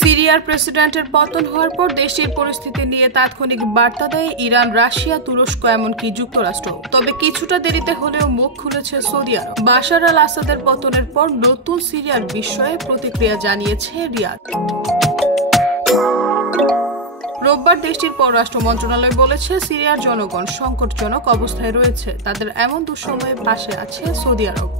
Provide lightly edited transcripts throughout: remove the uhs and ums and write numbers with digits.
সিরিয়ার প্রেসিডেন্টের পতন হওয়ার পর দেশটির পরিস্থিতি নিয়ে তাৎক্ষণিক বার্তা দেয় ইরান, রাশিয়া, তুরস্ক এমনকি যুক্তরাষ্ট্র। তবে কিছুটা দেরিতে হলেও মুখ খুলেছে সৌদি আরব। বাশার আল আসাদের পতনের পর নতুন সিরিয়ার বিষয়ে প্রতিক্রিয়া জানিয়েছে রিয়াদ। রোববার দেশটির পররাষ্ট্র মন্ত্রণালয় বলেছে, সিরিয়ার জনগণ সংকটজনক অবস্থায় রয়েছে। তাদের এমন দুঃসময়ে পাশে আছে সৌদি আরব।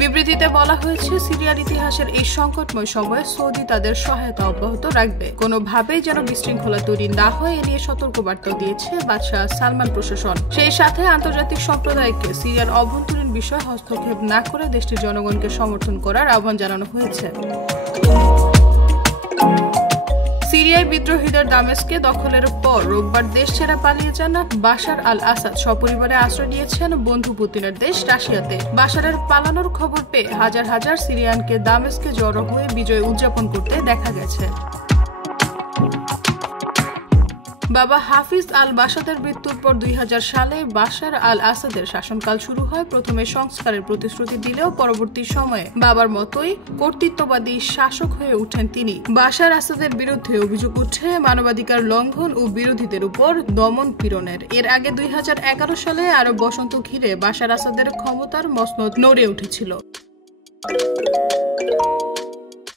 বিবৃতিতে বলা হয়েছে, সিরিয়ার ইতিহাসের এই সংকটময় সময়ে সৌদি তাদের সহায়তা অব্যাহত রাখবে। কোনোভাবেই যেন বিশৃঙ্খলা তৈরি না হয় এ নিয়ে সতর্কবার্তা দিয়েছে বাদশাহ সালমান প্রশাসন। সেই সাথে আন্তর্জাতিক সম্প্রদায়কে সিরিয়ার অভ্যন্তরীণ বিষয়ে হস্তক্ষেপ না করে দেশটির জনগণকে সমর্থন করার আহ্বান জানানো হয়েছে। সিরিয়ায় বিদ্রোহীদের দামেস্কে দখলের পর রোববার দেশ ছেড়ে পালিয়ে যান বাশার আল আসাদ। সপরিবারে আশ্রয় নিয়েছেন বন্ধু পুতিনের দেশ রাশিয়াতে। বাশারের পালানোর খবর পেয়ে হাজার হাজার সিরিয়ানকে দামেস্কে জড়ো হয়ে বিজয় উদযাপন করতে দেখা গেছে। বাবা হাফিজ আল বাসাদের মৃত্যুর পর 2000 সালে বাশার আল আসাদের শাসনকাল শুরু হয়। প্রথমে সংস্কারের প্রতিশ্রুতি দিলেও পরবর্তী সময়ে বাবার মতোই কর্তৃত্ববাদী শাসক হয়ে ওঠেন তিনি। বাশার আসাদের বিরুদ্ধে অভিযোগ উঠে মানবাধিকার লঙ্ঘন ও বিরোধীদের উপর দমন পীড়নের। এর আগে 2011 সালে আরব বসন্ত ঘিরে বাশার আসাদের ক্ষমতার মসনদ নড়ে উঠেছিল।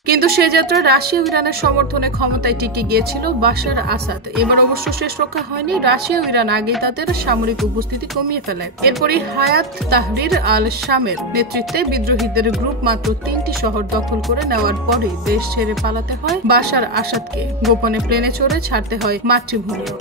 কিন্তু সে যাত্রা রাশিয়া ও ইরানের সমর্থনে ক্ষমতায় টিকে গিয়েছিল বাশার আসাদ। এবার অবশ্য শেষ রক্ষা হয়নি। রাশিয়া ও ইরান আগেই তাদের সামরিক উপস্থিতি কমিয়ে ফেলে। এরপরই হায়াত তাহরির আল শামের নেতৃত্বে বিদ্রোহীদের গ্রুপ মাত্র 3টি শহর দখল করে নেওয়ার পরেই দেশ ছেড়ে পালাতে হয় বাশার আসাদকে। গোপনে প্লেনে চড়ে ছাড়তে হয় মাতৃভূমিও।